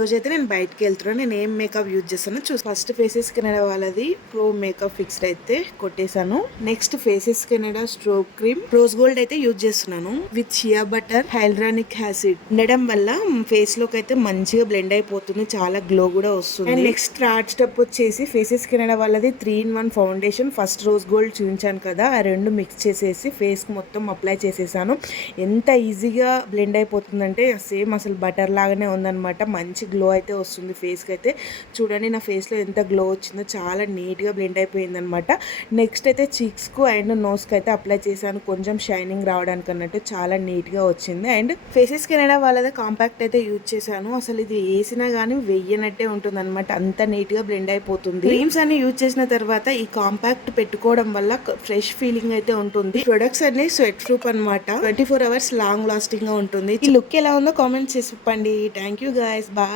రోజైతే నేను బయటికి వెళ్తున్నాను. నేను ఏం మేకప్ యూజ్ చేస్తానో ఫస్ట్ ఫేసెస్ కెనడా వాళ్ళది ప్రో మేకప్ ఫిక్స్డ్ అయితే కొట్టేశాను. Next Faces Canada strobe cream rose gold అయితే యూజ్ చేస్తున్నాను with shea butter hyaluronic acid ఉండడం వల్ల ఫేస్ లోకి అయితే మంచిగా బ్లెండ్ అయిపోతుంది, చాలా గ్లో కూడా వస్తుంది. అండ్ నెక్స్ట్ థర్డ్ స్టెప్ వచ్చేసి ఫేసెస్ కెనడా వాళ్ళది 3-in-1 foundation. First rose gold చూపించాను కదా, ఆ రెండు మిక్స్ చేసేసి ఫేస్ కి మొత్తం అప్లై చేసేసాను. ఎంత ఈజీగా బ్లెండ్ అయిపోతుందంటే సేమ్ అసలు బటర్ లాగానే ఉందన్నమాట. మంచి గ్లో అయితే వస్తుంది ఫేస్కి అయితే. చూడండి నా ఫేస్లో ఎంత గ్లో వచ్చిందో, చాలా నీట్గా బ్లెండ్ అయిపోయింది అనమాట. నెక్స్ట్ అయితే చీక్స్కు అండ్ నోస్కి అయితే అప్లై చేశాను, కొంచెం షైనింగ్ రావడానికి అన్నట్టు చాలా నీట్గా వచ్చింది. అండ్ ఫేసెస్ కెనడా వాళ్ళదే కాంపాక్ట్ అయితే యూజ్ చేశాను. అసలు ఇది వేసినా కానీ వెయ్యనట్టే ఉంటుంది అనమాట, అంత నీట్గా బ్లెండ్ అయిపోతుంది. క్రీమ్స్ అన్ని యూజ్ చేసిన తర్వాత ఈ కాంపాక్ట్ పెట్టుకోవడం వల్ల ఫ్రెష్ ఫీలింగ్ అయితే ఉంటుంది. ప్రొడక్ట్స్ అన్ని స్వెట్ ప్రూఫ్ అనమాట, 24 hours లాంగ్ లాస్టింగ్ గా ఉంటుంది. ఈ లుక్ ఎలా ఉందో కామెంట్ చేసి చెప్పండి. Thank you guys, bye.